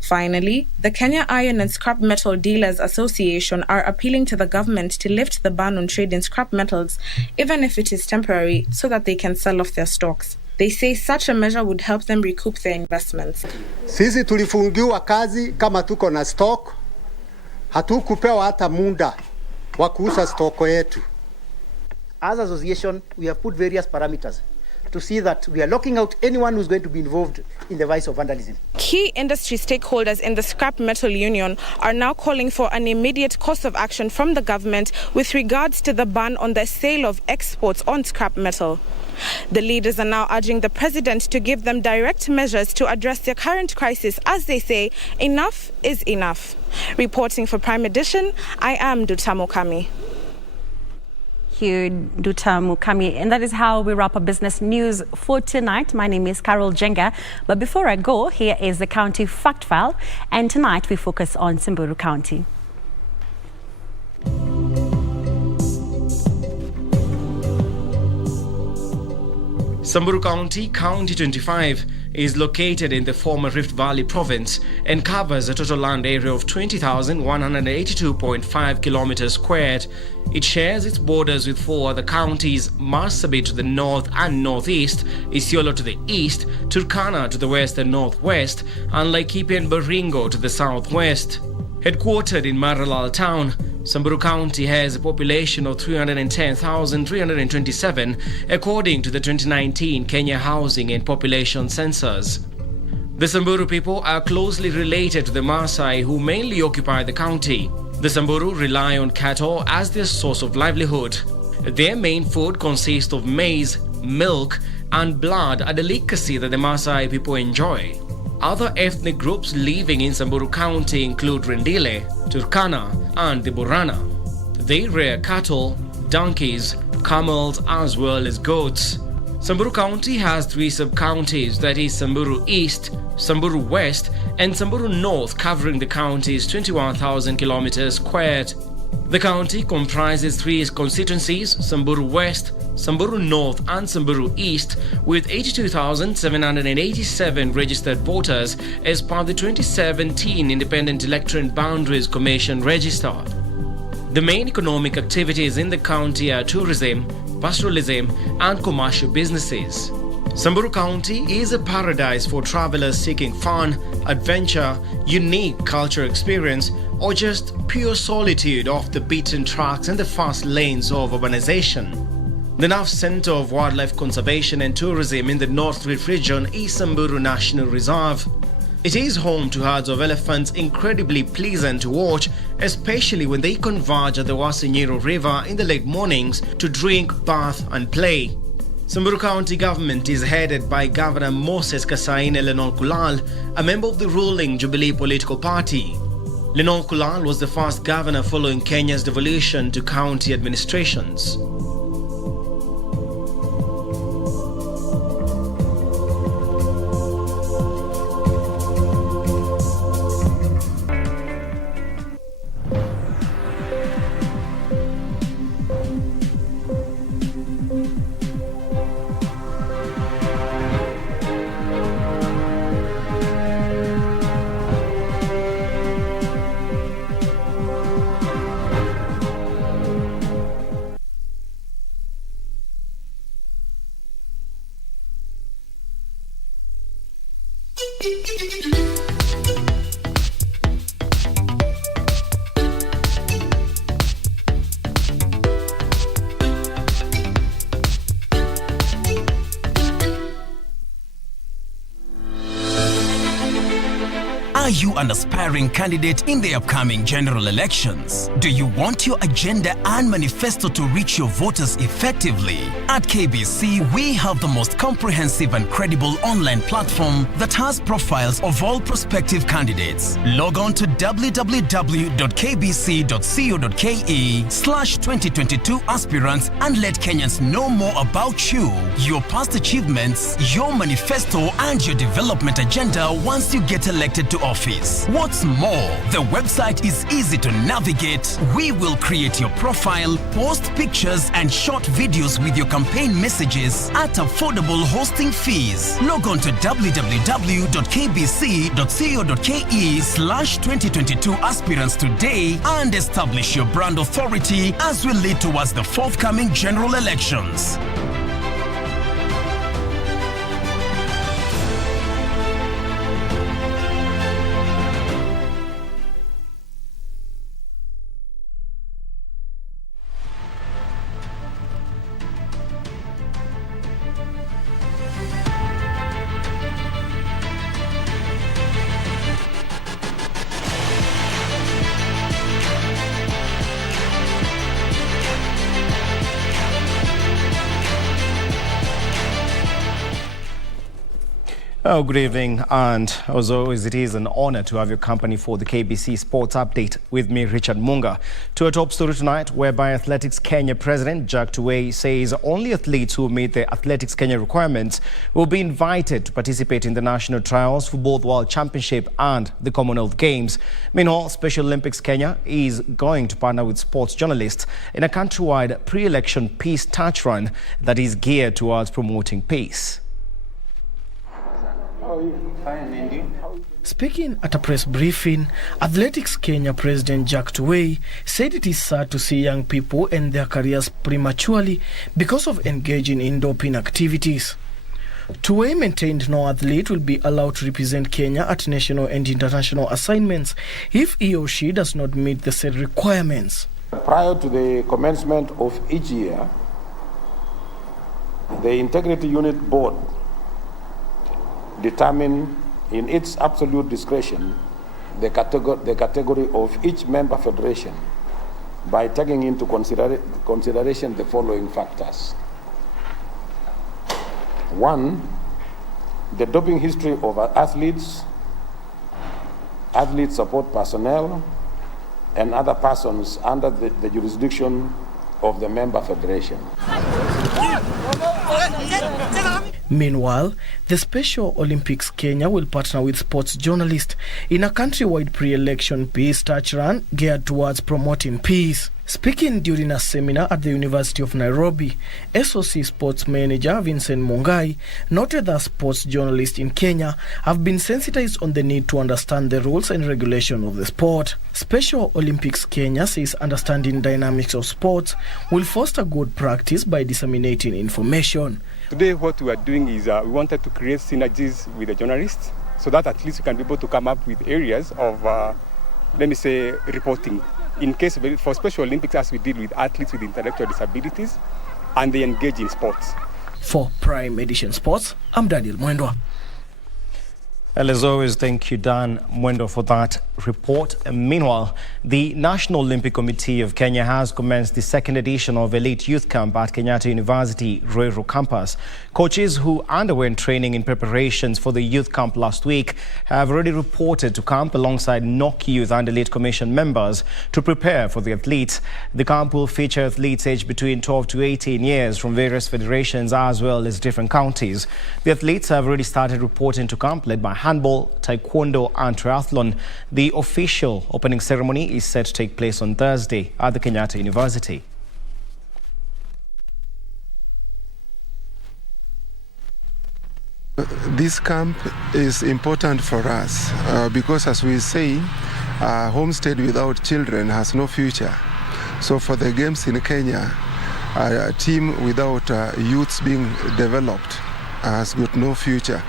Finally, the Kenya Iron and Scrap Metal Dealers Association are appealing to the government to lift the ban on trade in scrap metals, even if it is temporary, so that they can sell off their stocks. They say such a measure would help them recoup their investments. Sisi tulifungiwa kazi kama tuko na stock. Hatukupewa hata muda wa kuuza stoko yetu. As an association, we have put various parameters to see that we are locking out anyone who's going to be involved in the vice of vandalism. Key industry stakeholders in the Scrap Metal Union are now calling for an immediate course of action from the government with regards to the ban on the sale of exports on scrap metal. The leaders are now urging the president to give them direct measures to address their current crisis, as they say, enough is enough. Reporting for Prime Edition, I am Dutamo Kami. Thank you, Duta Mukami. And that is how we wrap up business news for tonight. My name is Carol Jenga. But before I go, here is the county fact file. And tonight we focus on Samburu County. Samburu County, County 25, is located in the former Rift Valley province and covers a total land area of 20,182.5 kilometers squared. It shares its borders with 4 other counties: Marsabit to the north and northeast, Isiolo to the east, Turkana to the west and northwest, and Laikipia and Baringo to the southwest. Headquartered in Maralal town, Samburu County has a population of 310,327 according to the 2019 Kenya Housing and Population Census. The Samburu people are closely related to the Maasai, who mainly occupy the county. The Samburu rely on cattle as their source of livelihood. Their main food consists of maize, milk, and blood, a delicacy that the Maasai people enjoy. Other ethnic groups living in Samburu County include Rendile, Turkana, and the Borana. They rear cattle, donkeys, camels, as well as goats. Samburu County has 3 sub-counties, that is Samburu East, Samburu West, and Samburu North, covering the county's 21,000 kilometers squared. The county comprises 3 constituencies: Samburu West, Samburu North, and Samburu East, with 82,787 registered voters as per the 2017 Independent Electorate Boundaries Commission register. The main economic activities in the county are tourism, pastoralism, and commercial businesses. Samburu County is a paradise for travelers seeking fun, adventure, unique cultural experience, or just pure solitude off the beaten tracks and the fast lanes of urbanization. The nerve center of wildlife conservation and tourism in the North Rift region is Samburu National Reserve. It is home to herds of elephants, incredibly pleasant to watch, especially when they converge at the Wasinyiro River in the late mornings to drink, bath, and play. Samburu County government is headed by Governor Moses Kasaine Lenol Kulal, a member of the ruling Jubilee political party. Lenol Kulal was the first governor following Kenya's devolution to county administrations. Are you an aspiring candidate in the upcoming general elections? Do you want your agenda and manifesto to reach your voters effectively? At KBC, we have the most comprehensive and credible online platform that has profiles of all prospective candidates. Log on to www.kbc.co.ke/2022 aspirants and let Kenyans know more about you, your past achievements, your manifesto, and your development agenda once you get elected to office. What's more, the website is easy to navigate. We will create your profile, post pictures and short videos with your campaign messages at affordable hosting fees. Log on to www.kbc.co.ke/2022 aspirants today and establish your brand authority as we lead towards the forthcoming general elections. Oh, good evening, and as always, it is an honor to have your company for the KBC Sports Update with me, Richard Munga. To a top story tonight, whereby Athletics Kenya President Jack Tuwei says only athletes who meet the Athletics Kenya requirements will be invited to participate in the national trials for both World Championship and the Commonwealth Games. Meanwhile, Special Olympics Kenya is going to partner with sports journalists in a countrywide pre-election peace touch run that is geared towards promoting peace. Speaking at a press briefing, Athletics Kenya President Jack Tuwei said it is sad to see young people end their careers prematurely because of engaging in doping activities. Tuwei maintained no athlete will be allowed to represent Kenya at national and international assignments if he or she does not meet the said requirements. Prior to the commencement of each year, the Integrity Unit Board determine in its absolute discretion the category of each member federation by taking into consideration the following factors. 1, the doping history of athletes, athlete support personnel, and other persons under the jurisdiction of the member federation. Meanwhile, the Special Olympics Kenya will partner with sports journalists in a countrywide pre-election peace touch run geared towards promoting peace. Speaking during a seminar at the University of Nairobi, SOC Sports Manager Vincent Mungai noted that sports journalists in Kenya have been sensitized on the need to understand the rules and regulation of the sport. Special Olympics Kenya says understanding dynamics of sports will foster good practice by disseminating information. Today what we are doing is we wanted to create synergies with the journalists so that at least we can be able to come up with areas of, let me say, reporting. In case for Special Olympics, as we deal with athletes with intellectual disabilities and they engage in sports. For Prime Edition Sports, I'm Daniel Mwendwa. Well, as always, thank you, Dan Mwendo, for that report. Meanwhile, the National Olympic Committee of Kenya has commenced the second edition of Elite Youth Camp at Kenyatta University Ruiru campus. Coaches who underwent training in preparations for the youth camp last week have already reported to camp alongside NOC Youth and Elite Commission members to prepare for the athletes. The camp will feature athletes aged between 12 to 18 years from various federations as well as different counties. The athletes have already started reporting to camp, led by handball, taekwondo and triathlon. The official opening ceremony is set to take place on Thursday at the Kenyatta University. This camp is important for us because, as we say, homestead without children has no future. So for the games in Kenya, a team without youths being developed has got no future.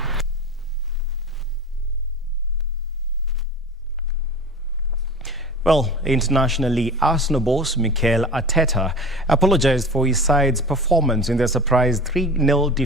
Well, internationally, Arsenal boss Mikel Arteta apologized for his side's performance in their surprise 3-0 defeat